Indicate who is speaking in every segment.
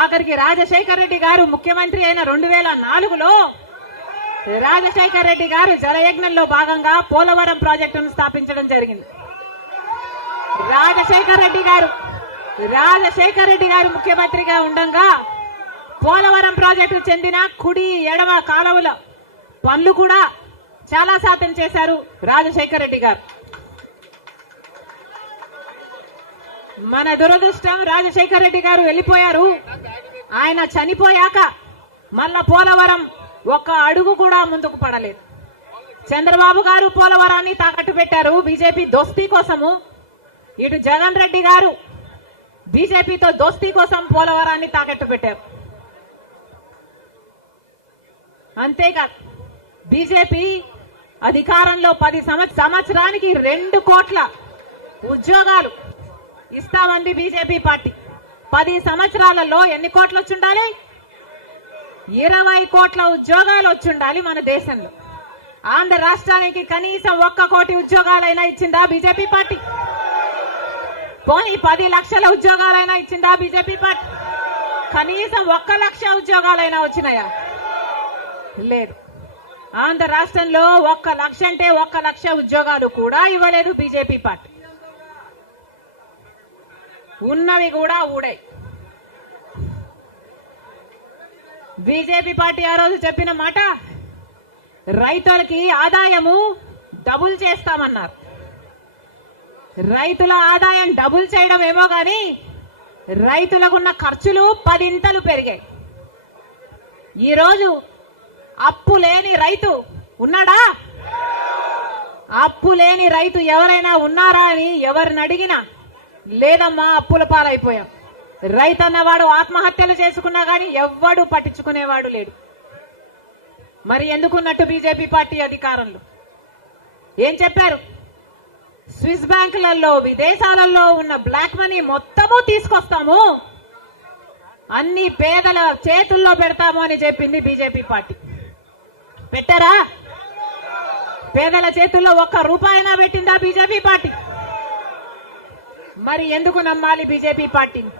Speaker 1: ఆఖరికి రాజశేఖర్ రెడ్డి గారు ముఖ్యమంత్రి అయిన రెండు వేల నాలుగులో రాజశేఖర్ రెడ్డి గారు జలయజ్ఞంలో భాగంగా పోలవరం ప్రాజెక్టును స్థాపించడం జరిగింది. రాజశేఖర్ రెడ్డి గారు రాజశేఖర్ రెడ్డి గారు ముఖ్యమంత్రిగా ఉండంగా పోలవరం ప్రాజెక్టు చెందిన కుడి ఎడమ కాలువల పనులు కూడా చాలా శాతం చేశారు రాజశేఖర్ రెడ్డి గారు. మన దురదృష్టం రాజశేఖర రెడ్డి గారు వెళ్ళిపోయారు. ఆయన చనిపోయాక మళ్ళా పోలవరం ఒక్క అడుగు కూడా ముందుకు పడలేదు. చంద్రబాబు గారు పోలవరాన్ని తాకట్టు పెట్టారు బీజేపీ దోస్తీ కోసము. ఇటు జగన్ రెడ్డి గారు బీజేపీతో దోస్తీ కోసం పోలవరాన్ని తాకట్టు పెట్టారు. అంతేకాదు బీజేపీ అధికారంలో పది సంవత్సరానికి రెండు కోట్ల ఉద్యోగాలు ఇస్తామంది బీజేపీ పార్టీ. పది సంవత్సరాలలో ఎన్ని కోట్లు వచ్చుండాలి? ఇరవై కోట్ల ఉద్యోగాలు వచ్చుండాలి మన దేశంలో. ఆంధ్ర రాష్ట్రానికి కనీసం ఒక్క కోటి ఉద్యోగాలైనా ఇచ్చిందా బీజేపీ పార్టీ? పోనీ పది లక్షల ఉద్యోగాలైనా ఇచ్చిందా బీజేపీ పార్టీ? కనీసం ఒక్క లక్ష ఉద్యోగాలైనా వచ్చినాయా? లేదు. ఆంధ్ర రాష్ట్రంలో ఒక్క లక్ష అంటే ఒక్క లక్ష ఉద్యోగాలు కూడా ఇవ్వలేదు బీజేపీ పార్టీ. ఉన్నవి కూడా ఊడాయి బీజేపీ పార్టీ ఆ రోజు చెప్పిన మాట రైతులకి ఆదాయము డబుల్ చేస్తామన్నారు. రైతుల ఆదాయం డబుల్ చేయడం ఏమో గాని రైతులకున్న ఖర్చులు పదింతలు పెరిగాయి. ఈరోజు అప్పు లేని రైతు ఉన్నాడా? అప్పు లేని రైతు ఎవరైనా ఉన్నారా అని ఎవరిని అడిగినా లేదమ్మా అప్పుల పాలైపోయాం. రైతు అన్నవాడు ఆత్మహత్యలు చేసుకున్నా గాని ఎవ్వడు పట్టించుకునేవాడు లేడు. మరి ఎందుకున్నట్టు బీజేపీ పార్టీ అధికారంలో? ఏం చెప్పారు? స్విస్ బ్యాంకులలో విదేశాలలో ఉన్న బ్లాక్ మనీ మొత్తము తీసుకొస్తాము. అన్ని పేదల చేతుల్లో పెడతాము అని చెప్పింది బీజేపీ పార్టీ. పెట్టారా? పేదల చేతుల్లో ఒక్క రూపాయినా పెట్టిందా బీజేపీ పార్టీ? మరి ఎందుకు నమ్మాలి బీజేపీ పార్టీని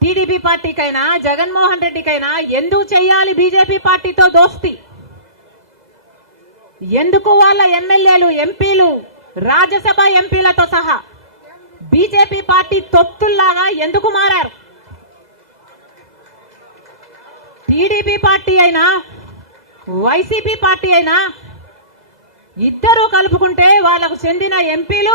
Speaker 1: టీడీపీ పార్టీకైనా జగన్మోహన్ రెడ్డికైనా ఎందుకు చెయ్యాలి బీజేపీ పార్టీతో దోస్తి? ఎందుకు వాళ్ళ ఎమ్మెల్యేలు ఎంపీలు రాజ్యసభ ఎంపీలతో సహా బీజేపీ పార్టీ తొత్తుల్లాగా ఎందుకు మారారు? టీడీపీ పార్టీ అయినా వైసీపీ పార్టీ అయినా ఇద్దరు కలుపుకుంటే వాళ్ళకు చెందిన ఎంపీలు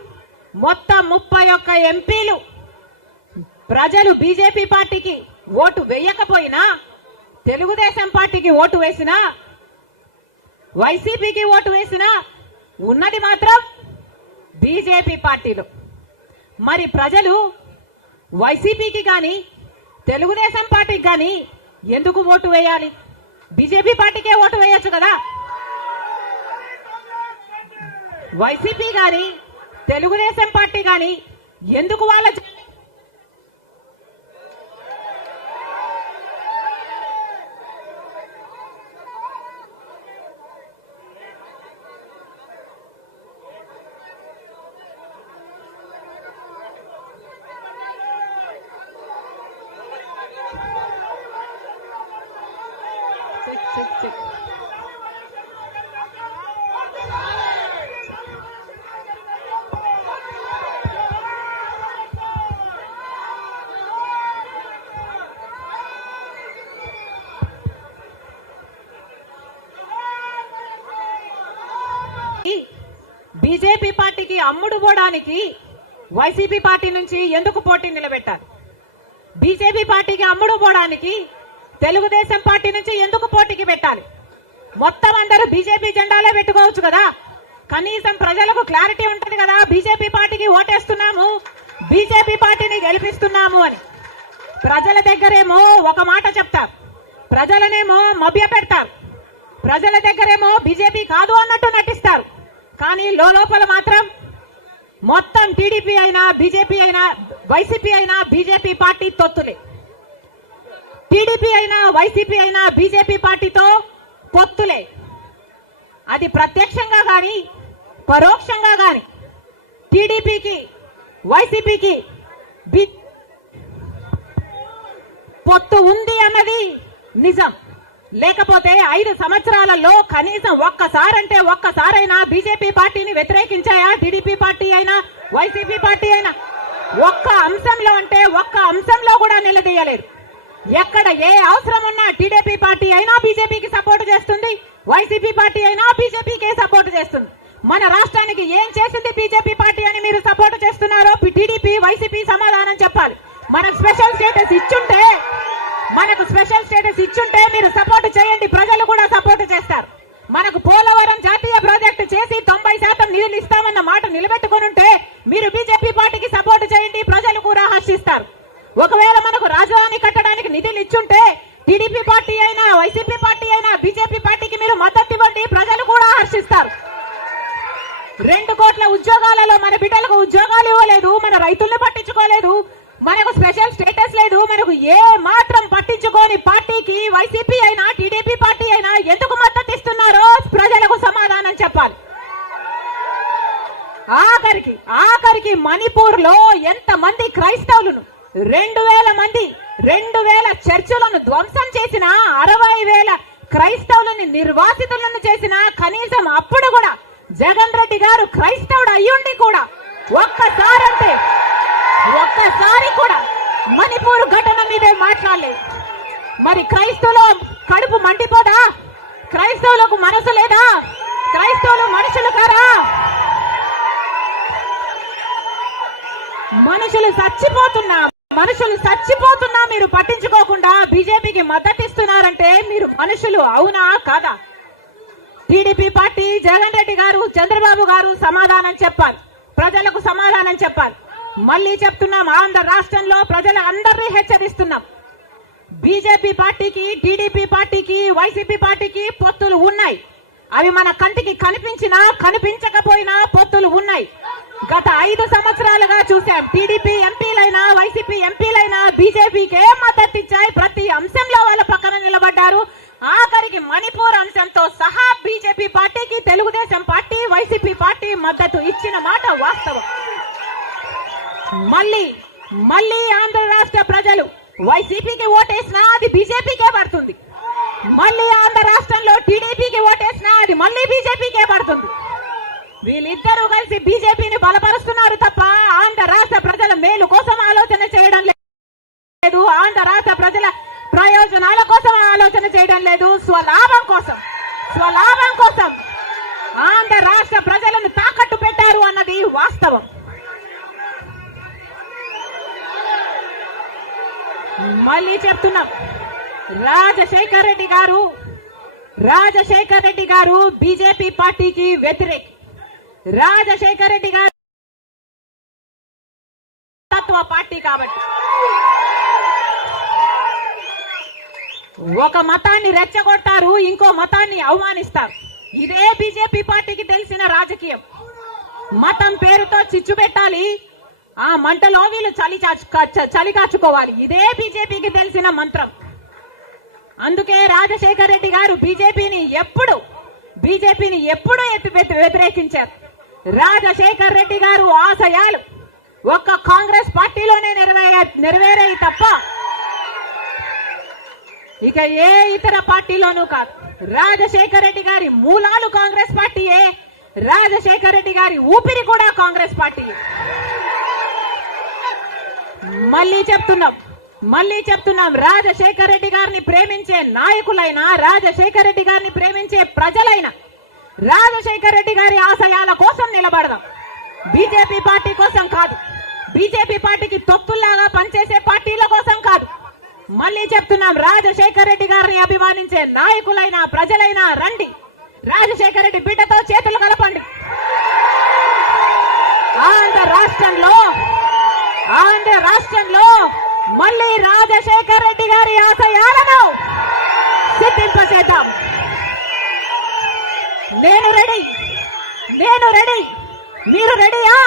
Speaker 1: మొత్తం ముప్పై ఒక్క ఎంపీలు. ప్రజలు బీజేపీ పార్టీకి ఓటు వేయకపోయినా తెలుగుదేశం పార్టీకి ఓటు వేసినా వైసీపీకి ఓటు వేసినా ఉన్నది మాత్రం బీజేపీ పార్టీలు. మరి ప్రజలు వైసీపీకి కానీ తెలుగుదేశం పార్టీకి కానీ ఎందుకు ఓటు వేయాలి? బీజేపీ పార్టీకే ఓటు వేయొచ్చు కదా. వైసీపీ కానీ తెలుగుదేశం పార్టీ గాని ఎందుకు వాళ్ళ చెక్ చెక్ బీజేపీ పార్టీకి అమ్ముడు పోవడానికి వైసీపీ పార్టీ నుంచి ఎందుకు పోటీ నిలబెట్టారు? బీజేపీ పార్టీకి అమ్ముడు పోవడానికి తెలుగుదేశం పార్టీ నుంచి ఎందుకు పోటీకి పెట్టాలి? మొత్తం అందరూ బీజేపీ జెండాలే పెట్టుకోవచ్చు కదా? కనీసం ప్రజలకు క్లారిటీ ఉంటది కదా బీజేపీ పార్టీకి ఓటేస్తున్నాము బీజేపీ పార్టీని గెలిపిస్తున్నాము అని. ప్రజల దగ్గరేమో ఒక మాట చెప్తారు. ప్రజలనేమో మభ్య పెడతారు. ప్రజల దగ్గరేమో బీజేపీ కాదు అన్నట్టు నటిస్తారు. కానీ లోపల మాత్రం మొత్తం టీడీపీ అయినా బీజేపీ అయినా వైసీపీ అయినా బీజేపీ పార్టీ తొత్తులే. టీడీపీ అయినా వైసీపీ అయినా బీజేపీ పార్టీతో పొత్తులే. అది ప్రత్యక్షంగా కానీ పరోక్షంగా కానీ టీడీపీకి వైసీపీకి పొత్తు ఉంది అన్నది నిజం. లేకపోతే ఐదు సంవత్సరాలలో కనీసం ఒక్కసారంటే ఒక్కసారైనా బీజేపీ పార్టీని వ్యతిరేకించాయా? టీడీపీ పార్టీ అయినా? వైసీపీ పార్టీ అయినా? ఒక్క అంశంలో అంటే ఒక్క అంశంలో కూడా నిలదీయలేదు. ఎక్కడ ఏ అవసరం ఉన్నా టీడీపీ పార్టీ అయినా బీజేపీకి సపోర్ట్ చేస్తుంది వైసీపీ పార్టీ అయినా బీజేపీకే సపోర్ట్ చేస్తుంది. మన రాష్ట్రానికి ఏం చేసింది బీజేపీ పార్టీ అని మీరు సపోర్ట్ చేస్తున్నారో టీడీపీ వైసీపీ సమాధానం చెప్పాలి మనకు స్పెషల్ స్టేటస్ ఇచ్చుంటే మనకు స్పెషల్ స్టేటస్ ఇచ్చుంటే మీరు సపోర్ట్ చేయండి ప్రజలు కూడా సపోర్ట్ చేస్తారు మనకు పోలవరం జాతీయ ప్రాజెక్టు చేసి తొంభై శాతం నిధులు ఇస్తామన్న మాట నిలబెట్టుకుని ఉంటే మీరు బీజేపీ పార్టీకి సపోర్ట్ చేయండి ప్రజలు కూడా హర్షిస్తారు ఒకవేళ మనకు రాజధాని కట్టడానికి నిధులు ఇచ్చుంటే టీడీపీ పార్టీ అయినా వైసీపీ పార్టీ అయినా బీజేపీ పార్టీకి మీరు మద్దతు ఇవ్వండి. ప్రజలు కూడా హర్షిస్తారు. రెండు కోట్ల ఉద్యోగాలలో మన బిడ్డలకు ఉద్యోగాలు ఇవ్వలేదు మన రైతుల్ని పట్టించుకోలేదు మనకు స్పెషల్ స్టేటస్ లేదు మనకు ఏ మాత్రం పట్టించుకోని పార్టీకి వైసీపీ అయినా టీడీపీ పార్టీ అయినా ఎందుకు మద్దతు ఇస్తున్నారో ప్రజలకు సమాధానం చెప్పాలి. ఆఖరికి ఆఖరికి మణిపూర్లో ఎంత మంది క్రైస్తవులను రెండు వేల మంది రెండు వేల చర్చిలను ధ్వంసం చేసిన అరవై వేల క్రైస్తవులని నిర్వాసితులను చేసిన కనీసం అప్పుడు కూడా జగన్ రెడ్డి గారు క్రైస్తవుడు అయ్యుండి కూడా ఒక్కసారంటే ఒక్కసారి కూడా మణిపూర్ ఘటన మీదే మాట్లాడలేదు. మరి క్రైస్తవులు కడుపు మండిపోదా? క్రైస్తవులకు మనసు లేదా? క్రైస్తవులు మనుషులు కారా మనుషులు చచ్చిపోతున్నా మనుషులు చచ్చిపోతున్నా మీరు పట్టించుకోకుండా బీజేపీకి మద్దతిస్తున్నారంటే మీరు మనుషులు అవునా కాదా? టీడీపీ పార్టీ జగన్ రెడ్డి గారు చంద్రబాబు గారు సమాధానం చెప్పాలి ప్రజలకు సమాధానం చెప్పాలి మళ్ళీ చెప్తున్నాం ఆంధ్ర రాష్ట్రంలో ప్రజల అందరినీ హెచ్చరిస్తున్నాం. బీజేపీ పార్టీకి టీడీపీ పార్టీకి వైసీపీ పార్టీకి పొత్తులు ఉన్నాయి. అవి మన కంటికి కనిపించినా కనిపించకపోయినా పొత్తులు ఉన్నాయి. గత ఐదు సంవత్సరాలుగా చూసాం టీడీపీ ఎంపీలైనా వైసీపీ ఎంపీలైనా బీజేపీకే మద్దతు ఇచ్చాయి. ప్రతి అంశంలో వాళ్ళ పక్కన నిలబడ్డారు. ఆఖరికి మణిపూర్ అంశంతో సహా బీజేపీ పార్టీకి తెలుగుదేశం పార్టీ వైసీపీ పార్టీ మద్దతు ఇచ్చిన మాట వాస్తవం. మళ్ళీ మళ్ళీ ఆంధ్ర రాష్ట్ర ప్రజలు వైసీపీకి ఓటేసినా అది బీజేపీకే పడుతుంది మళ్ళీ ఆంధ్ర రాష్ట్రంలో టీడీపీకి ఓటేసినా అది మళ్ళీ బీజేపీకే పడుతుంది చేసి బీజేపీని బలపరుస్తున్నారు తప్ప ఆంధ్ర రాష్ట్ర ప్రజల మేలు కోసం ఆలోచన చేయడం లేదు. ఆంధ్ర రాష్ట్ర ప్రజల ప్రయోజనాల కోసం ఆలోచన చేయడం లేదు. స్వలాభం కోసం స్వలాభం కోసం ఆంధ్ర రాష్ట్ర ప్రజలను తాకట్టు పెట్టారు అన్నది వాస్తవం. మళ్ళీ చెప్తున్నాం. రాజశేఖర్ రెడ్డి గారు రాజశేఖర్ రెడ్డి గారు బీజేపీ పార్టీకి వ్యతిరేకి. రాజశేఖర రెడ్డి గారు తత్వ పార్టీ కాబట్టి. ఒక మతాన్ని రెచ్చగొడతారు ఇంకో మతాన్ని అవమానిస్తారు. ఇదే బీజేపీ పార్టీకి తెలిసిన రాజకీయం. మతం పేరుతో చిచ్చు పెట్టాలి ఆ మంటలో వీళ్ళు చలి చలి కాచుకోవాలి. ఇదే బీజేపీకి తెలిసిన మంత్రం. అందుకే రాజశేఖర రెడ్డి గారు బీజేపీని ఎప్పుడు బీజేపీని ఎప్పుడు ఎత్తి- వ్యతిరేకించారు. రాజశేఖర్ రెడ్డి గారు ఆశయాలు ఒక్క కాంగ్రెస్ పార్టీలోనే నెరవేర నెరవేరాయి తప్ప ఇక ఏ ఇతర పార్టీలోనూ కాదు. రాజశేఖర్ రెడ్డి గారి మూలాలు కాంగ్రెస్ పార్టీయే. రాజశేఖర్ రెడ్డి గారి ఊపిరి కూడా కాంగ్రెస్ పార్టీ మళ్ళీ చెప్తున్నాం మళ్ళీ చెప్తున్నాం. రాజశేఖర్ రెడ్డి గారిని ప్రేమించే నాయకులైనా రాజశేఖర్ రెడ్డి గారిని ప్రేమించే ప్రజలైనా రాజశేఖర్ రెడ్డి గారి ఆశయాల కోసం నిలబడదాం. బీజేపీ పార్టీ కోసం కాదు. బీజేపీ పార్టీకి తొత్తుల్లాగా పనిచేసే పార్టీల కోసం కాదు. మళ్ళీ చెప్తున్నాం రాజశేఖర్ రెడ్డి గారిని అభిమానించే నాయకులైనా ప్రజలైనా రండి. రాజశేఖర్ రెడ్డి బిడ్డతో చేతులు కలపండి. ఆంధ్ర రాష్ట్రంలో ఆంధ్ర రాష్ట్రంలో మళ్ళీ రాజశేఖర్ రెడ్డి గారి ఆశయాలను సిద్ధింపచేద్దాం. నేను రెడీ. నేను రెడీ. మీరు రెడీయా?